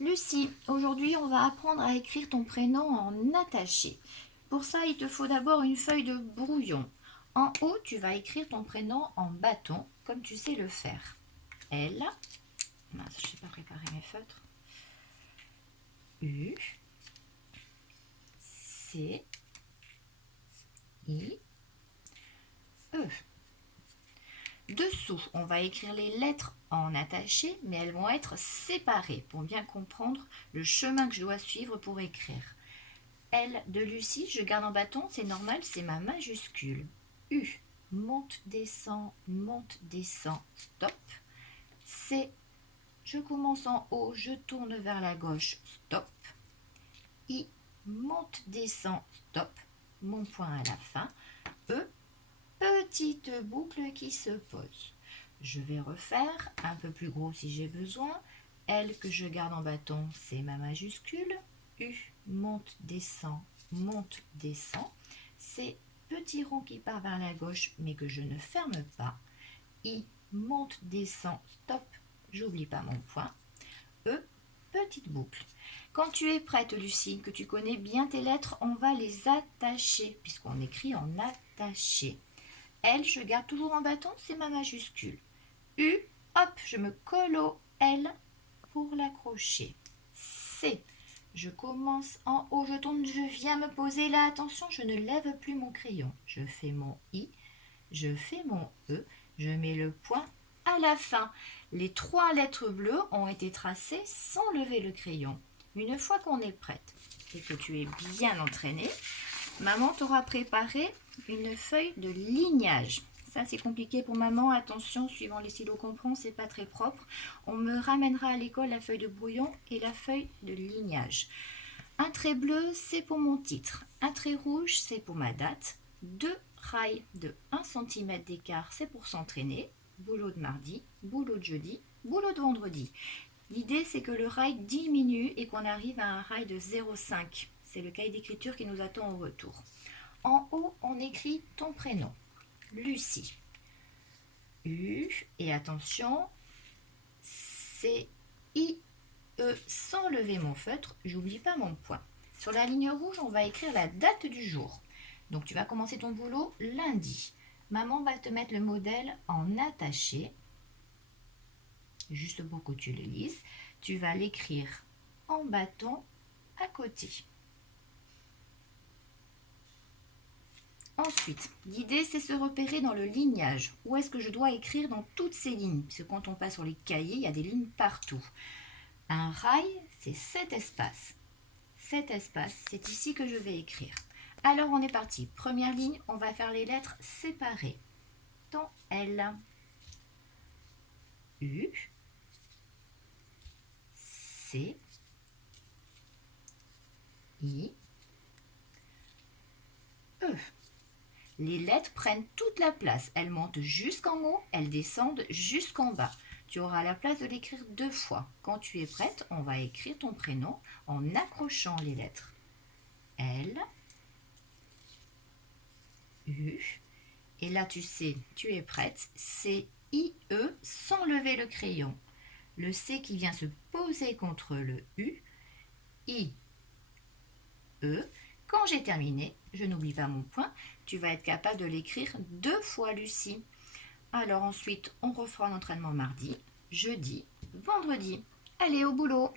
Lucie, aujourd'hui on va apprendre à écrire ton prénom en attaché. Pour ça, il te faut d'abord une feuille de brouillon. En haut, tu vas écrire ton prénom en bâton, comme tu sais le faire. L, mince, je n'ai pas préparé mes feutres. U, C, I, E. Dessous, on va écrire les lettres en attaché, mais elles vont être séparées pour bien comprendre le chemin que je dois suivre pour écrire. L de Lucie, je garde en bâton, c'est normal, c'est ma majuscule. U, monte, descend, stop. C, je commence en haut, je tourne vers la gauche, stop. I, monte, descend, stop, mon point à la fin. E, petite boucle qui se pose. Je vais refaire un peu plus gros si j'ai besoin. L que je garde en bâton, c'est ma majuscule. U, monte, descend, c'est petit rond qui part vers la gauche mais que je ne ferme pas. I, monte, descend, stop, j'oublie pas mon point. E, petite boucle. Quand tu es prête, Lucie, que tu connais bien tes lettres, on va les attacher puisqu'on écrit en attaché. L, je garde toujours en bâton, c'est ma majuscule. U, hop, je me colle au L pour l'accrocher. C, je commence en haut, je tourne, je viens me poser là, attention, je ne lève plus mon crayon. Je fais mon I, je fais mon E, je mets le point à la fin. Les 3 lettres bleues ont été tracées sans lever le crayon. Une fois qu'on est prête et que tu es bien entraînée, maman t'aura préparé une feuille de lignage. Ça, c'est compliqué pour maman. Attention, suivant les stylos qu'on prend, c'est pas très propre. On me ramènera à l'école la feuille de brouillon et la feuille de lignage. Un trait bleu, c'est pour mon titre. Un trait rouge, c'est pour ma date. 2 rails de 1 cm d'écart, c'est pour s'entraîner. Boulot de mardi, boulot de jeudi, boulot de vendredi. L'idée, c'est que le rail diminue et qu'on arrive à un rail de 0,5. C'est le cahier d'écriture qui nous attend au retour. En haut, on écrit ton prénom. Lucie. U, et attention, C, I, E, sans lever mon feutre, j'oublie pas mon point. Sur la ligne rouge, on va écrire la date du jour. Donc tu vas commencer ton boulot lundi. Maman va te mettre le modèle en attaché, juste pour que tu le lises. Tu vas l'écrire en bâton à côté. Ensuite, l'idée, c'est se repérer dans le lignage. Où est-ce que je dois écrire dans toutes ces lignes? Parce que quand on passe sur les cahiers, il y a des lignes partout. Un rail, c'est 7 espaces. 7 espaces, c'est ici que je vais écrire. Alors, on est parti. Première ligne, on va faire les lettres séparées. Dans L, U, C, I, E. Les lettres prennent toute la place. Elles montent jusqu'en haut, elles descendent jusqu'en bas. Tu auras la place de l'écrire 2 fois. Quand tu es prête, on va écrire ton prénom en accrochant les lettres. L, U, et là tu sais, tu es prête. C, I, E, sans lever le crayon. Le C qui vient se poser contre le U, I, E. Quand j'ai terminé, je n'oublie pas mon point, tu vas être capable de l'écrire 2 fois, Lucie. Alors ensuite, on refera l'entraînement mardi, jeudi, vendredi. Allez, au boulot!